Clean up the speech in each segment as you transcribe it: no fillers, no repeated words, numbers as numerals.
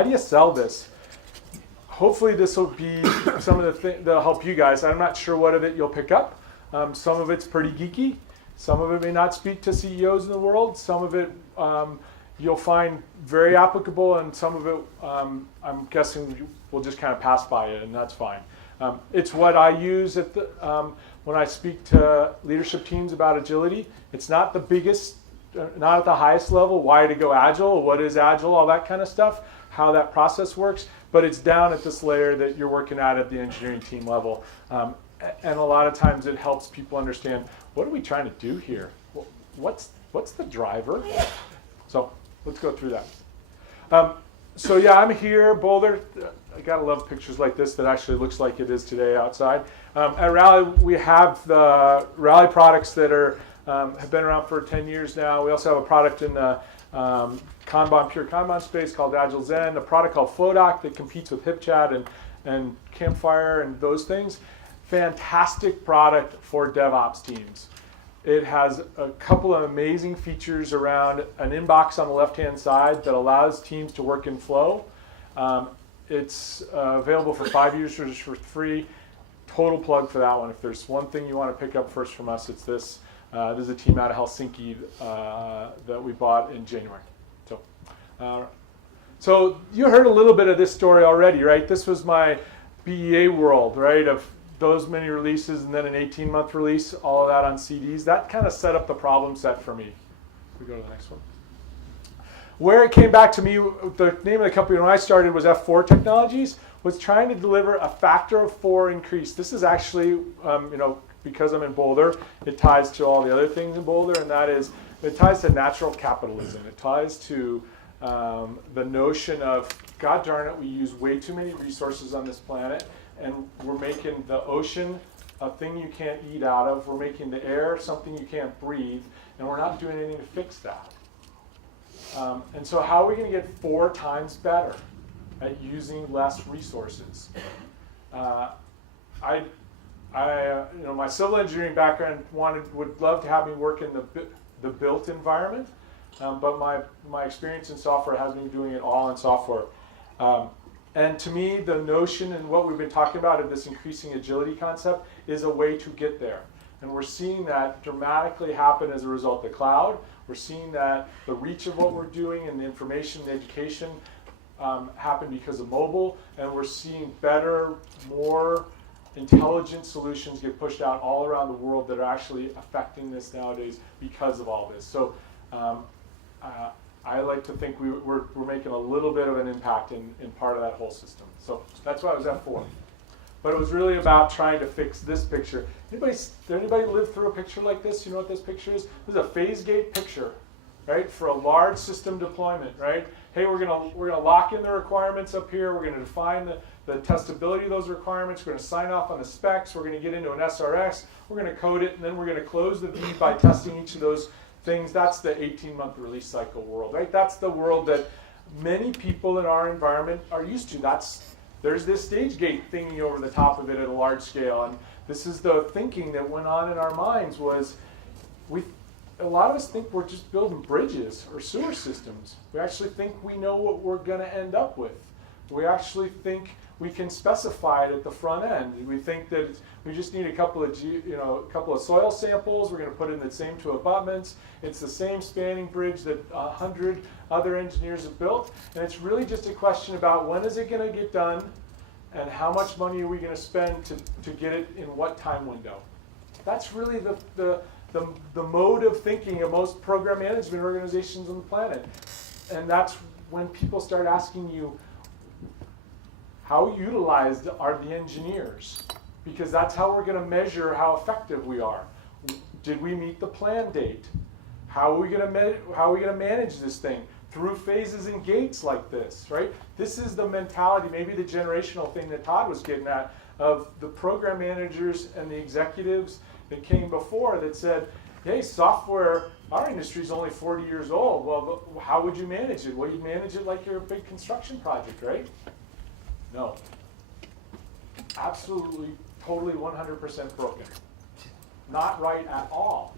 how do you sell this? Hopefully this will be some of the things that'll help you guys. I'm not sure what of it you'll pick up. Some of it's pretty geeky. Some of it may not speak to CEOs in the world. Some of it you'll find very applicable, and some of it I'm guessing we'll just kind of pass by it, and that's fine. It's what I use at the, when I speak to leadership teams about agility. It's not the biggest, not at the highest level, why to go Agile, what is Agile, all that kind of stuff, how that process works, but it's down at this layer that you're working at the engineering team level. And a lot of times it helps people understand, what are we trying to do here? What's the driver? So let's go through that. So yeah, I'm here, Boulder. I gotta love pictures like this that actually looks like it is today outside. At Rally, we have the Rally products that are have been around for 10 years now. We also have a product in the pure Kanban space called Agile Zen, a product called FlowDoc that competes with HipChat and Campfire and those things. Fantastic product for DevOps teams. It has a couple of amazing features around an inbox on the left-hand side that allows teams to work in flow. It's available for 5 years for free. Total plug for that one. If there's one thing you want to pick up first from us, it's this. This is a team out of Helsinki that we bought in January. So you heard a little bit of this story already, right? This was my BEA world, right? Of those many releases and then an 18-month release, all of that on CDs. That kind of set up the problem set for me. We go to the next one. Where it came back to me, the name of the company when I started was F4 Technologies, was trying to deliver a factor of 4 increase. This is actually, because I'm in Boulder, it ties to all the other things in Boulder, and that is, it ties to natural capitalism. It ties to the notion of, God darn it, we use way too many resources on this planet, and we're making the ocean a thing you can't eat out of. We're making the air something you can't breathe, and we're not doing anything to fix that. And so how are we going to get 4 times better at using less resources? My civil engineering background would love to have me work in the built environment, but my experience in software has me doing it all in software. And to me, the notion and what we've been talking about of this increasing agility concept is a way to get there. And we're seeing that dramatically happen as a result of the cloud. We're seeing that the reach of what we're doing and the information and education happen because of mobile. And we're seeing better, more intelligent solutions get pushed out all around the world that are actually affecting this nowadays because of all this. So I like to think we're making a little bit of an impact in part of that whole system. So that's why I was F4. But it was really about trying to fix this picture. Anybody lived through a picture like this? You know what this picture is? This is a phase gate picture, right? For a large system deployment, right? Hey, we're gonna lock in the requirements up here. We're gonna define the testability of those requirements. We're gonna sign off on the specs. We're gonna get into an SRX. We're gonna code it, and then we're gonna close the V by testing each of those things. That's the 18-month release cycle world, right? That's the world that many people in our environment are used to. There's this stage gate thingy over the top of it at a large scale, and this is the thinking that went on in our minds was a lot of us think we're just building bridges or sewer systems. We actually think we know what we're going to end up with. We actually think we can specify it at the front end. We think that we just need a couple of soil samples. We're going to put in the same 2 abutments. It's the same spanning bridge that 100 other engineers have built. And it's really just a question about when is it going to get done and how much money are we going to spend to get it in what time window. That's really the mode of thinking of most program management organizations on the planet. And that's when people start asking you, how utilized are the engineers? Because that's how we're going to measure how effective we are. Did we meet the plan date? How are we going to manage this thing? Through phases and gates like this, right? This is the mentality, maybe the generational thing that Todd was getting at, of the program managers and the executives that came before that said, hey, software, our industry is only 40 years old. Well, how would you manage it? Well, you'd manage it like you're a big construction project, right? No. Absolutely, totally 100% broken. Not right at all.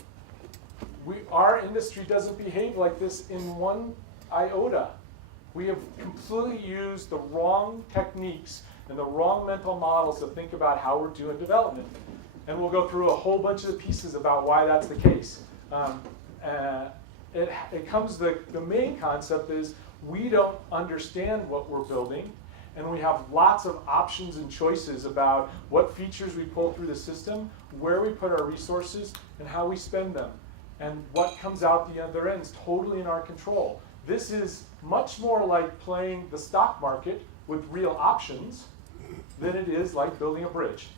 Our industry doesn't behave like this in one iota. We have completely used the wrong techniques and the wrong mental models to think about how we're doing development. And we'll go through a whole bunch of pieces about why that's the case. The main concept is we don't understand what we're building, and we have lots of options and choices about what features we pull through the system, where we put our resources, and how we spend them. And what comes out the other end is totally in our control. This is much more like playing the stock market with real options than it is like building a bridge.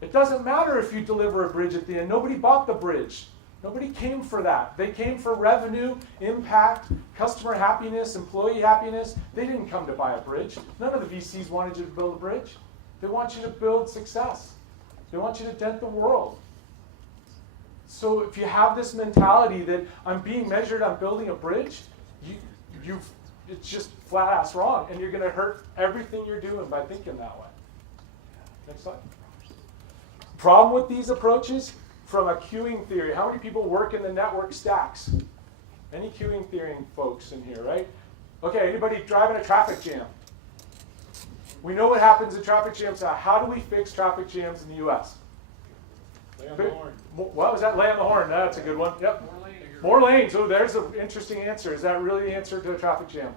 It doesn't matter if you deliver a bridge at the end. Nobody bought the bridge. Nobody came for that. They came for revenue, impact, customer happiness, employee happiness. They didn't come to buy a bridge. None of the VCs wanted you to build a bridge. They want you to build success. They want you to dent the world. So if you have this mentality that I'm being measured on building a bridge, it's just flat ass wrong, and you're going to hurt everything you're doing by thinking that way. Next slide. Problem with these approaches, from a queuing theory, how many people work in the network stacks? Any queuing theory folks in here, right? Okay, anybody driving a traffic jam? We know what happens in traffic jams. How do we fix traffic jams in the US? Lay on the horn. What was that? Lay on the horn. That's a good one. Yep. More lanes. Oh, there's an interesting answer. Is that really the answer to a traffic jam?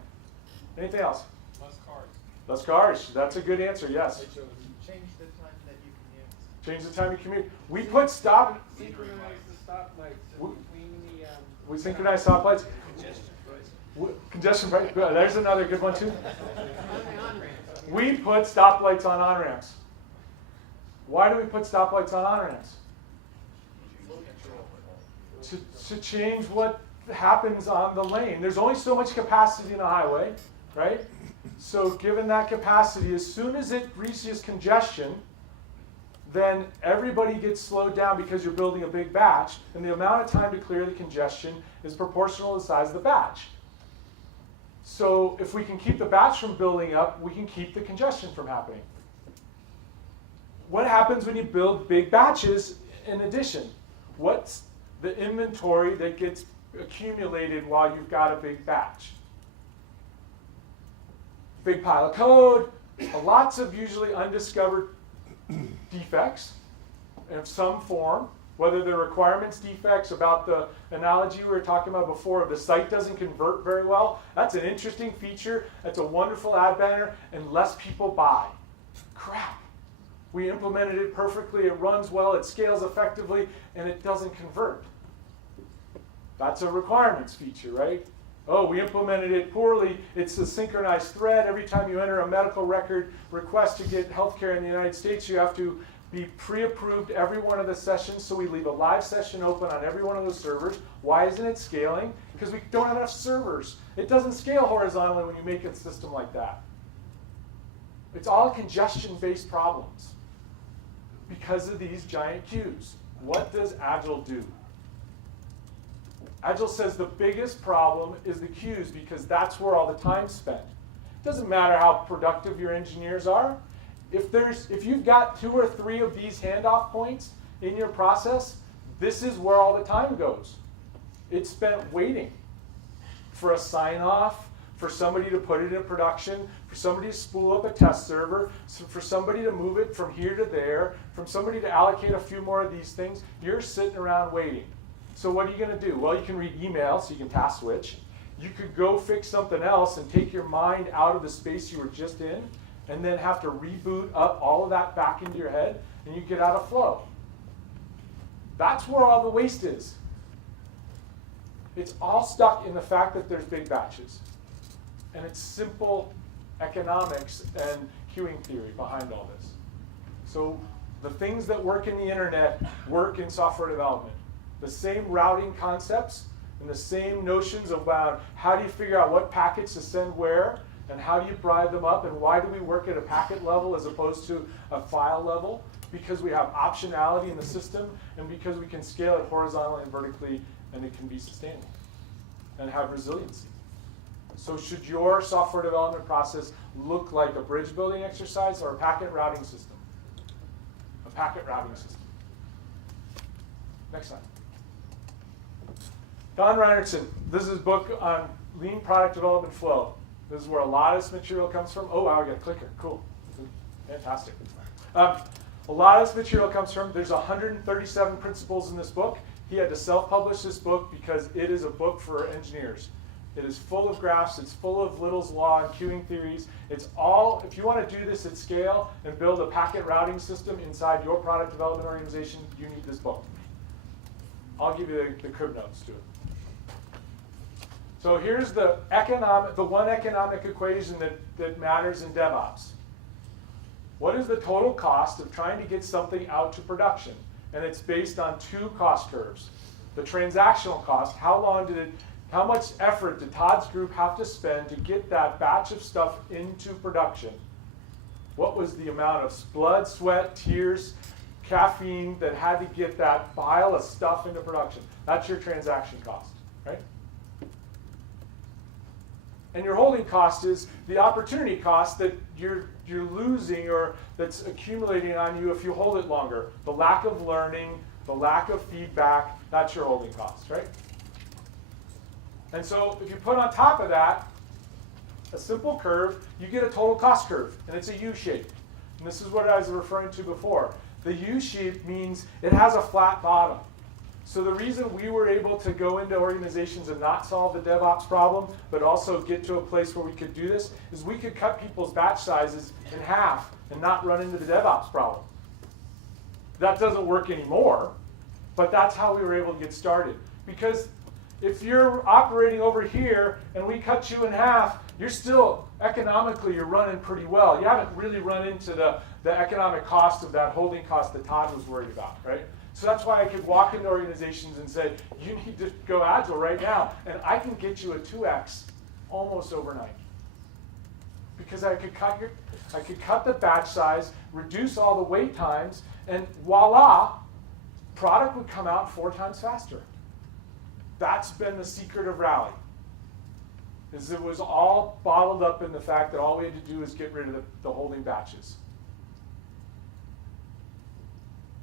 Anything else? Less cars. Less cars. That's a good answer, yes. Change the time that you commute. Change the time you commute. We put stop. Synchronize the stoplights between the. We synchronize stoplights. Congestion, right? There's another good one too. On-ramps. We put stoplights on on-ramps. Why do we put stoplights on on-ramps? To change what happens on the lane. There's only so much capacity in a highway, right? So given that capacity, as soon as it reaches congestion, then everybody gets slowed down because you're building a big batch, and the amount of time to clear the congestion is proportional to the size of the batch. So if we can keep the batch from building up, we can keep the congestion from happening. What happens when you build big batches in addition? What's the inventory that gets accumulated while you've got a big batch? Big pile of code, lots of usually undiscovered defects of some form, whether they're requirements defects, about the analogy we were talking about before of the site doesn't convert very well. That's an interesting feature. That's a wonderful ad banner, and less people buy. Crap. We implemented it perfectly, it runs well, it scales effectively, and it doesn't convert. That's a requirements feature, right? Oh, we implemented it poorly. It's a synchronized thread. Every time you enter a medical record request to get healthcare in the United States, you have to be pre-approved every one of the sessions, so we leave a live session open on every one of those servers. Why isn't it scaling? Because we don't have enough servers. It doesn't scale horizontally when you make a system like that. It's all congestion-based problems because of these giant queues. What does Agile do? Agile says the biggest problem is the queues because that's where all the time's spent. It doesn't matter how productive your engineers are. If you've got 2 or 3 of these handoff points in your process, this is where all the time goes. It's spent waiting for a sign-off, for somebody to put it in production, for somebody to spool up a test server, for somebody to move it from here to there, from somebody to allocate a few more of these things. You're sitting around waiting. So what are you going to do? Well, you can read email, so you can task switch. You could go fix something else and take your mind out of the space you were just in, and then have to reboot up all of that back into your head, and you get out of flow. That's where all the waste is. It's all stuck in the fact that there's big batches. And it's simple economics and queuing theory behind all this. So the things that work in the internet work in software development. The same routing concepts and the same notions about how do you figure out what packets to send where, and how do you bribe them up, and why do we work at a packet level as opposed to a file level? Because we have optionality in the system, and because we can scale it horizontally and vertically, and it can be sustainable and have resiliency. So should your software development process look like a bridge building exercise or a packet routing system? A packet routing system. Next slide. Don Reinertsen, this is his book on lean product development flow. This is where a lot of this material comes from. Oh, wow, I got a clicker. Cool. Fantastic. A lot of this material comes from, there's 137 principles in this book. He had to self-publish this book because it is a book for engineers. It is full of graphs. It's full of Little's Law and queuing theories. It's all, if you want to do this at scale and build a packet routing system inside your product development organization, you need this book. I'll give you the crib notes to it. So here's the one economic equation that matters in DevOps. What is the total cost of trying to get something out to production? And it's based on two cost curves. The transactional cost, how much effort did Todd's group have to spend to get that batch of stuff into production? What was the amount of blood, sweat, tears, caffeine that had to get that pile of stuff into production? That's your transaction cost, right? And your holding cost is the opportunity cost that you're losing or that's accumulating on you if you hold it longer. The lack of learning, the lack of feedback, that's your holding cost, right? And so if you put on top of that a simple curve, you get a total cost curve, and it's a U-shape. And this is what I was referring to before. The U-shape means it has a flat bottom. So the reason we were able to go into organizations and not solve the DevOps problem, but also get to a place where we could do this, is we could cut people's batch sizes in half and not run into the DevOps problem. That doesn't work anymore, but that's how we were able to get started. Because if you're operating over here and we cut you in half, you're still, economically, you're running pretty well. You haven't really run into the economic cost of that holding cost that Todd was worried about, right? So that's why I could walk into organizations and say, you need to go Agile right now. And I can get you a 2x almost overnight. Because I could cut the batch size, reduce all the wait times, and voila, product would come out 4 times faster. That's been the secret of Rally. Is it was all bottled up in the fact that all we had to do is get rid of the holding batches.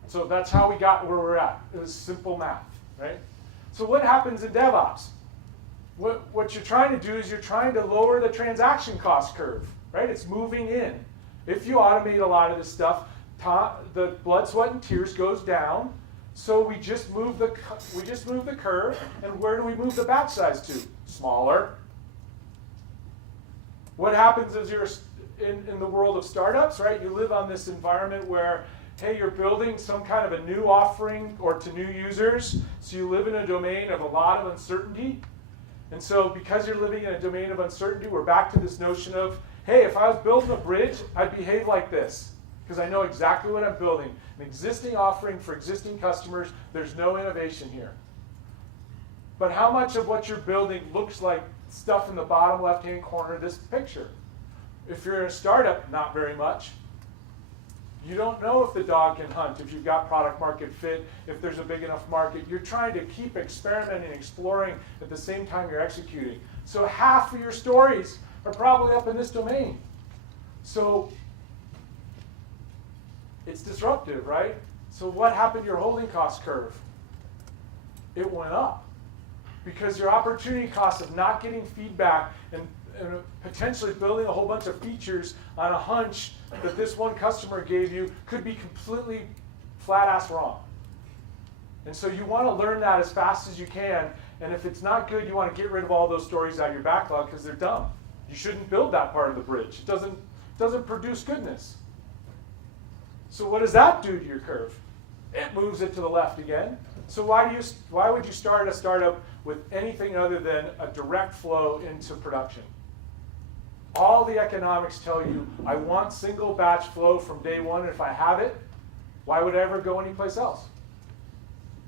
So that's how we got where we're at. It was simple math, right? So what happens in DevOps? What you're trying to do is you're trying to lower the transaction cost curve, right? It's moving in. If you automate a lot of this stuff, the blood, sweat, and tears goes down. So we just move the curve, and where do we move the batch size to? Smaller. What happens is you're in the world of startups, right? You live on this environment where, hey, you're building some kind of a new offering or to new users, so you live in a domain of a lot of uncertainty. And so because you're living in a domain of uncertainty, we're back to this notion of, hey, if I was building a bridge, I'd behave like this, because I know exactly what I'm building. An existing offering for existing customers, there's no innovation here. But how much of what you're building looks like stuff in the bottom left-hand corner of this picture? If you're a startup, not very much. You don't know if the dog can hunt, if you've got product market fit, if there's a big enough market. You're trying to keep experimenting, exploring at the same time you're executing. So half of your stories are probably up in this domain. So it's disruptive, right? So what happened to your holding cost curve? It went up. Because your opportunity cost of not getting feedback and potentially building a whole bunch of features on a hunch that this one customer gave you could be completely flat-ass wrong. And so you want to learn that as fast as you can, and if it's not good, you want to get rid of all those stories out of your backlog because they're dumb. You shouldn't build that part of the bridge. It doesn't produce goodness. So what does that do to your curve? It moves it to the left again. So why would you start a startup with anything other than a direct flow into production? All the economics tell you, I want single batch flow from day one, and if I have it, why would I ever go anyplace else?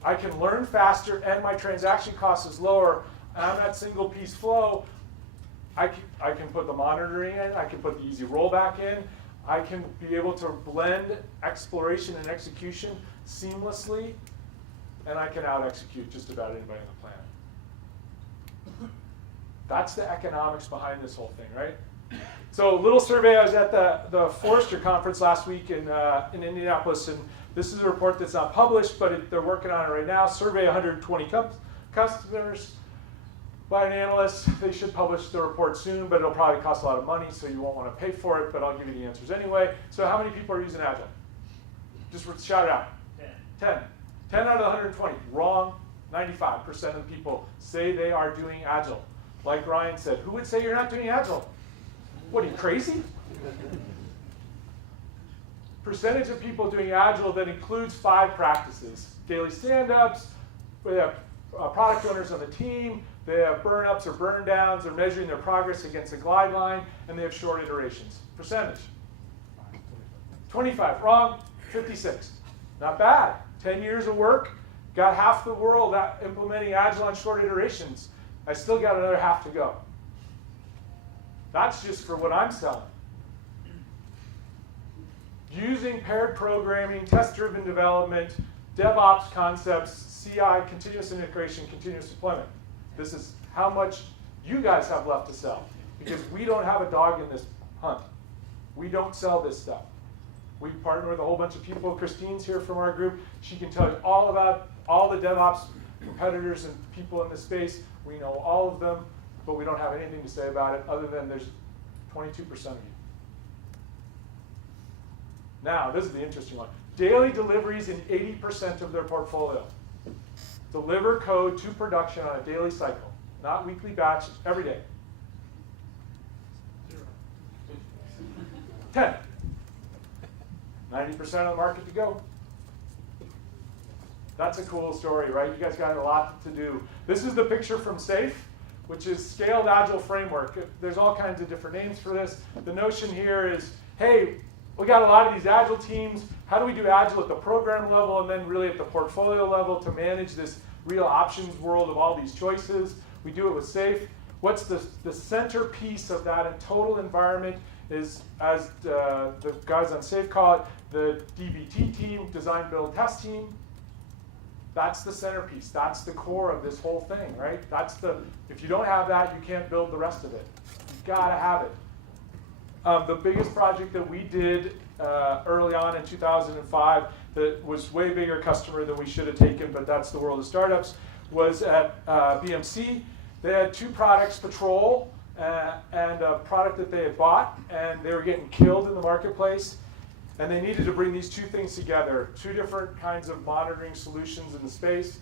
I can learn faster, and my transaction cost is lower, and I'm that single piece flow. I can put the monitoring in, I can put the easy rollback in, I can be able to blend exploration and execution seamlessly, and I can out-execute just about anybody on the planet. That's the economics behind this whole thing, right? So a little survey, I was at the Forrester conference last week in Indianapolis, and this is a report that's not published, but they're working on it right now. Survey 120 customers. by an analyst. They should publish the report soon, but it'll probably cost a lot of money, so you won't want to pay for it, but I'll give you the answers anyway. So how many people are using Agile? Just shout it out. 10. 10 out of the 120. Wrong. 95% of the people say they are doing Agile. Like Ryan said, who would say you're not doing Agile? What, are you crazy? Percentage of people doing Agile that includes 5 practices. Daily stand-ups, we have product owners on the team, they have burn-ups or burn-downs, they're measuring their progress against a glide line, and they have short iterations. Percentage. 25, wrong, 56. Not bad. 10 years of work, got half the world implementing Agile on short iterations. I still got another half to go. That's just for what I'm selling. Using paired programming, test-driven development, DevOps concepts, CI, continuous integration, continuous deployment. This is how much you guys have left to sell, because we don't have a dog in this hunt. We don't sell this stuff. We partner with a whole bunch of people. Christine's here from our group. She can tell you all about all the DevOps competitors and people in this space. We know all of them, but we don't have anything to say about it other than there's 22% of you. Now, this is the interesting one. Daily deliveries in 80% of their portfolio. Deliver code to production on a daily cycle, not weekly batch, every day. 10. 90% of the market to go. That's a cool story, right? You guys got a lot to do. This is the picture from SAFe, which is Scaled Agile Framework. There's all kinds of different names for this. The notion here is, hey, we got a lot of these Agile teams. How do we do Agile at the program level and then really at the portfolio level to manage this real options world of all these choices? We do it with SAFe. What's the centerpiece of that in total environment is, as the guys on SAFe call it, the DBT team, design, build, test team. That's the centerpiece. That's the core of this whole thing, right? That's if you don't have that, you can't build the rest of it. You've got to have it. The biggest project that we did early on in 2005 that was way bigger customer than we should have taken, but that's the world of startups, was at BMC. They had 2 products, Patrol and a product that they had bought, and they were getting killed in the marketplace. And they needed to bring these 2 things together, 2 different kinds of monitoring solutions in the space.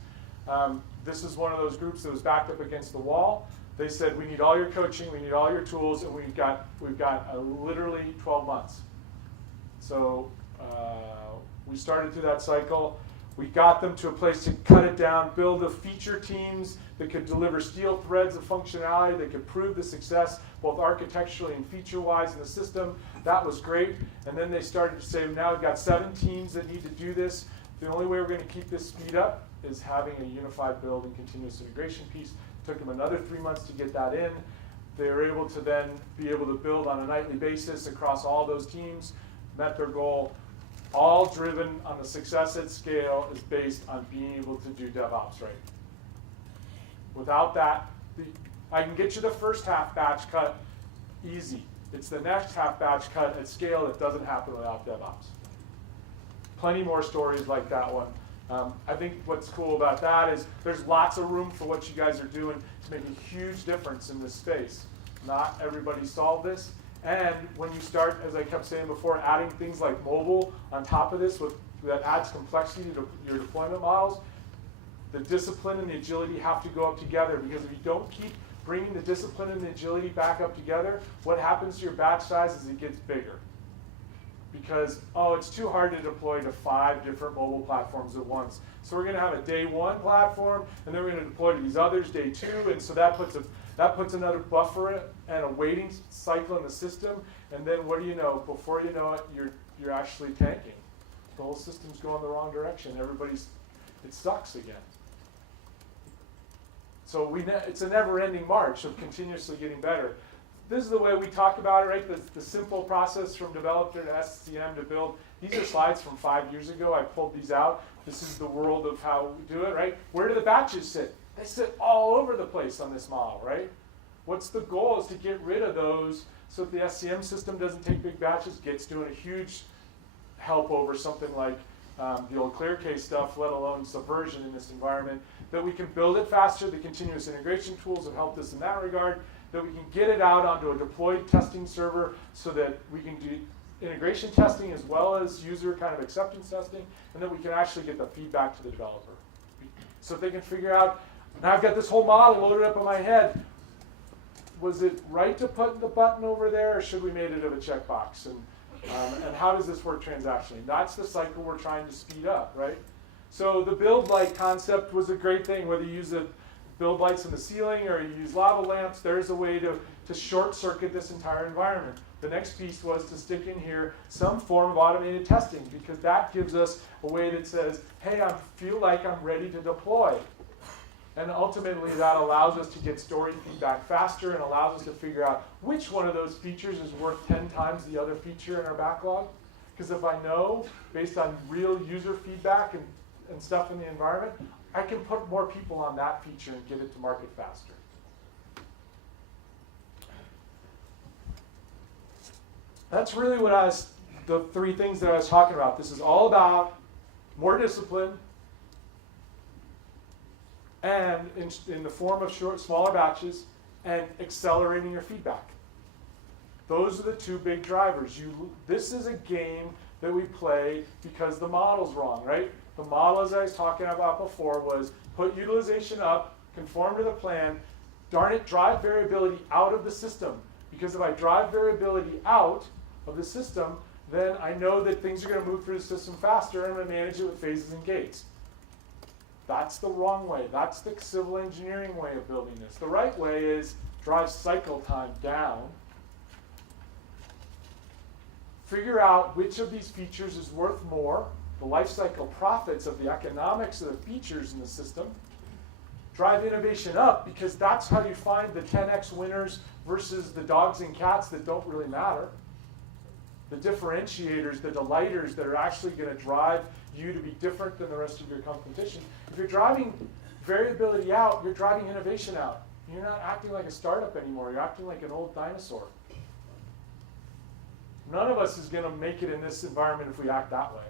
This is one of those groups that was backed up against the wall. They said, we need all your coaching, we need all your tools, and we've got literally 12 months. So we started through that cycle. We got them to a place to cut it down, build the feature teams that could deliver steel threads of functionality that could prove the success, both architecturally and feature-wise in the system. That was great. And then they started to say, now we've got 7 teams that need to do this. The only way we're going to keep this speed up is having a unified build and continuous integration piece. Took them another 3 months to get that in. They were able to then be able to build on a nightly basis across all those teams, met their goal. All driven on the success at scale is based on being able to do DevOps right. Without that, I can get you the first half batch cut easy. It's the next half batch cut at scale that doesn't happen without DevOps. Plenty more stories like that one. I think what's cool about that is there's lots of room for what you guys are doing to make a huge difference in this space. Not everybody solved this. And when you start, as I kept saying before, adding things like mobile on top of this, that adds complexity to your deployment models, the discipline and the agility have to go up together, because if you don't keep bringing the discipline and the agility back up together, what happens to your batch size is it gets bigger. Because, it's too hard to deploy to 5 different mobile platforms at once. So we're going to have a day 1 platform, and then we're going to deploy to these others day 2, and so that puts another buffer and a waiting cycle in the system, and then what do you know? Before you know it, you're actually tanking. The whole system's going the wrong direction. It sucks again. So it's a never-ending march of continuously getting better. This is the way we talk about it, right? The simple process from developer to SCM to build. These are slides from 5 years ago. I pulled these out. This is the world of how we do it, right? Where do the batches sit? They sit all over the place on this model, right? What's the goal is to get rid of those so that the SCM system doesn't take big batches, gets doing a huge help over something like the old clear case stuff, let alone subversion in this environment, that we can build it faster. The continuous integration tools have helped us in that regard, that we can get it out onto a deployed testing server so that we can do integration testing as well as user kind of acceptance testing, and that we can actually get the feedback to the developer. So if they can figure out, now I've got this whole model loaded up in my head, was it right to put the button over there, or should we made it of a checkbox? And how does this work transactionally? That's the cycle we're trying to speed up, right? So the build light concept was a great thing, whether you use the build lights in the ceiling or you use lava lamps, there's a way to short circuit this entire environment. The next piece was to stick in here some form of automated testing, because that gives us a way that says, hey, I feel like I'm ready to deploy. And ultimately that allows us to get story feedback faster and allows us to figure out which one of those features is worth 10 times the other feature in our backlog. Because if I know, based on real user feedback and stuff in the environment, I can put more people on that feature and get it to market faster. That's really what the three things that I was talking about. This is all about more discipline, and in the form of smaller batches, and accelerating your feedback. Those are the two big drivers. This is a game that we play because the model's wrong, right? The model, as I was talking about before, was put utilization up, conform to the plan, darn it, drive variability out of the system. Because if I drive variability out of the system, then I know that things are going to move through the system faster, and I'm going to manage it with phases and gates. That's the wrong way. That's the civil engineering way of building this. The right way is drive cycle time down. Figure out which of these features is worth more, the life cycle profits of the economics of the features in the system. Drive innovation up, because that's how you find the 10x winners versus the dogs and cats that don't really matter. The differentiators, the delighters that are actually going to drive you to be different than the rest of your competition. If you're driving variability out, you're driving innovation out. You're not acting like a startup anymore. You're acting like an old dinosaur. None of us is going to make it in this environment if we act that way.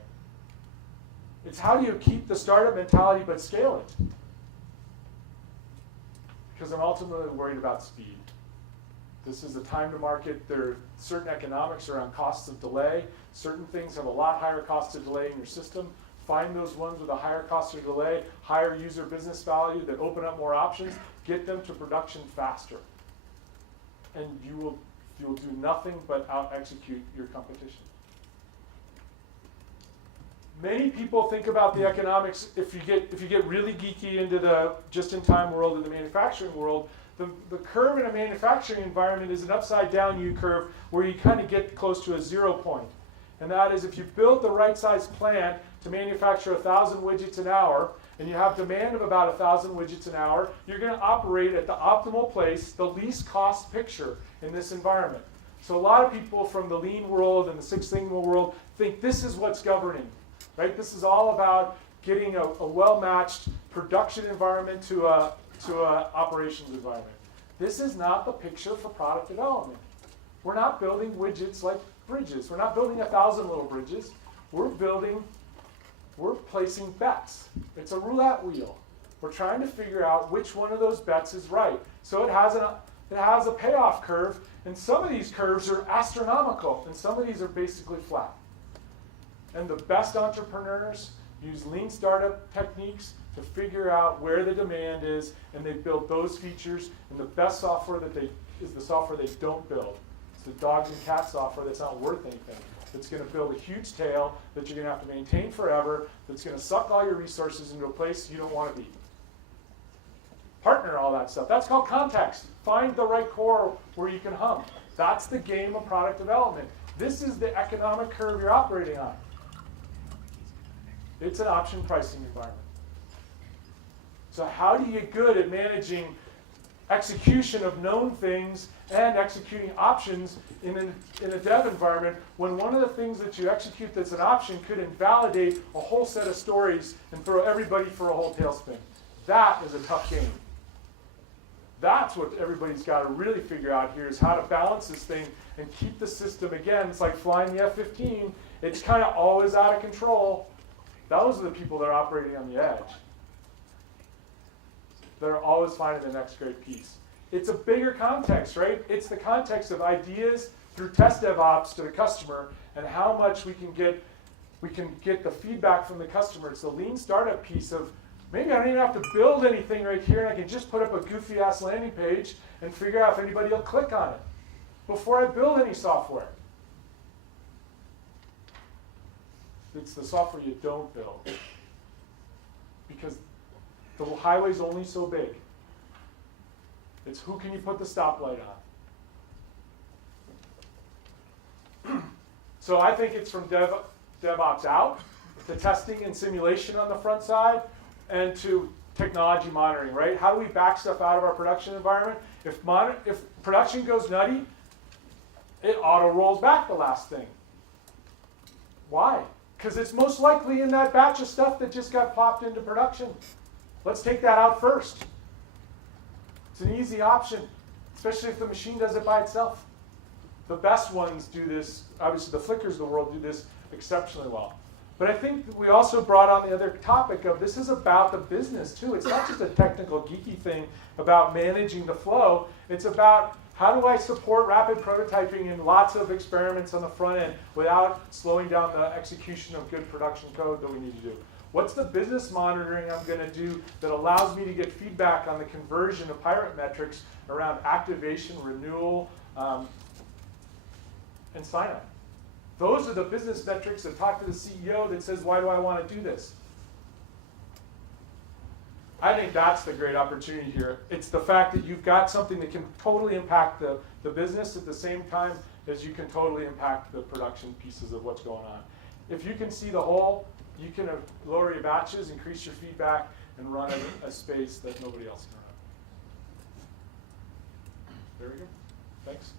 It's how do you keep the startup mentality but scale it? Because I'm ultimately worried about speed. This is a time to market. There are certain economics around costs of delay. Certain things have a lot higher cost of delay in your system. Find those ones with a higher cost of delay, higher user business value that open up more options, get them to production faster. And you'll do nothing but out-execute your competition. Many people think about the economics, if you get really geeky into the just-in-time world and the manufacturing world, the curve in a manufacturing environment is an upside-down U-curve where you kind of get close to a 0 point. And that is, if you build the right size plant to manufacture 1,000 widgets an hour, and you have demand of about 1,000 widgets an hour, you're going to operate at the optimal place, the least cost picture in this environment. So a lot of people from the lean world and the Six Sigma world think this is what's governing, right? This is all about getting a well-matched production environment to a operations environment. This is not the picture for product development. We're not building widgets like bridges. We're not building 1,000 little bridges. We're placing bets. It's a roulette wheel. We're trying to figure out which one of those bets is right. So it has a payoff curve, and some of these curves are astronomical, and some of these are basically flat. And the best entrepreneurs use lean startup techniques to figure out where the demand is, and they build those features, and the best software is the software they don't build. It's the dogs and cats software that's not worth anything. That's going to build a huge tail that you're going to have to maintain forever, that's going to suck all your resources into a place you don't want to be. Partner all that stuff. That's called context. Find the right core where you can hum. That's the game of product development. This is the economic curve you're operating on. It's an option pricing environment. So how do you get good at managing execution of known things and executing options in a dev environment when one of the things that you execute that's an option could invalidate a whole set of stories and throw everybody for a whole tailspin? That is a tough game. That's what everybody's got to really figure out here, is how to balance this thing and keep the system, again, it's like flying the F-15. It's kind of always out of control. Those are the people that are operating on the edge. They're always finding the next great piece. It's a bigger context, right? It's the context of ideas through test DevOps to the customer and how much we can get the feedback from the customer. It's the lean startup piece of maybe I don't even have to build anything right here and I can just put up a goofy ass landing page and figure out if anybody will click on it before I build any software. It's the software you don't build because the highway's only so big. It's who can you put the stoplight on. So I think it's from DevOps out to testing and simulation on the front side and to technology monitoring, right? How do we back stuff out of our production environment? If production goes nutty, it auto rolls back the last thing. Why? Because it's most likely in that batch of stuff that just got popped into production. Let's take that out first. It's an easy option, especially if the machine does it by itself. The best ones do this, obviously the Flickrs of the world do this exceptionally well. But I think we also brought on the other topic of this is about the business too. It's not just a technical geeky thing about managing the flow. It's about how do I support rapid prototyping and lots of experiments on the front end without slowing down the execution of good production code that we need to do. What's the business monitoring I'm going to do that allows me to get feedback on the conversion of pirate metrics around activation, renewal, and sign-up? Those are the business metrics that talk to the CEO that says, why do I want to do this? I think that's the great opportunity here. It's the fact that you've got something that can totally impact the business at the same time as you can totally impact the production pieces of what's going on. If you can see the whole, you can lower your batches, increase your feedback, and run a space that nobody else can run. There we go. Thanks.